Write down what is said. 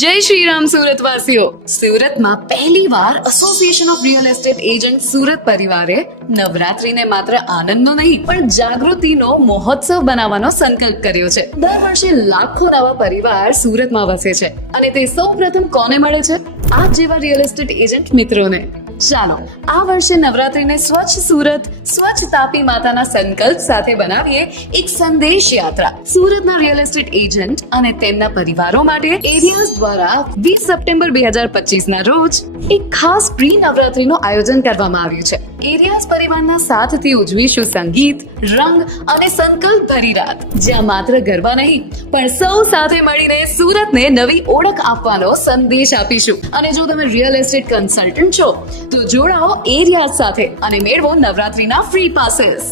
જય શ્રી રામ સુરતવાસીઓ. સુરતમાં પહેલીવાર association of real estate agent Surat પરિવારે નવરાત્રીને માત્ર આનંદનો નહીં પણ જાગૃતિનો મહોત્સવ બનાવવાનો સંકલ્પ કર્યો છે. દર વર્ષે લાખો નવા પરિવાર સુરતમાં વસે છે અને તે સૌપ્રથમ કોને મળે છે? આ જેવા રિયલ એસ્ટેટ એજન્ટ મિત્રોને. ચાલો આ વર્ષે નવરાત્રીને સ્વચ્છ સુરત, સ્વચ્છ તાપી માતાના સંકલ્પ સાથે બનાવીએ એક સંદેશ યાત્રા. સુરતના રિયલ એસ્ટેટ એજન્ટ અને તેમના પરિવારો માટે એરિયાઝ દ્વારા 20 સપ્ટેમ્બર 2025 ના રોજ એક ખાસ પ્રી નવરાત્રીનું આયોજન કરવામાં આવ્યું છે. એરિયાઝ પરિવારના સાથથી ઉજવીશું સંગીત, રંગ અને સંકલ્પ ભરી રાત, જ્યાં માત્ર ગરબા નહીં પણ સૌ સાથે મળીને સુરતને નવી ઓળખ આપવાનો સંદેશ આપીશું. અને જો તમે રિયલ એસ્ટેટ કન્સલ્ટન્ટ છો તો જોડાઓ એરિયાઝ સાથે અને મેળવો નવરાત્રીના ફ્રી પાસીસ.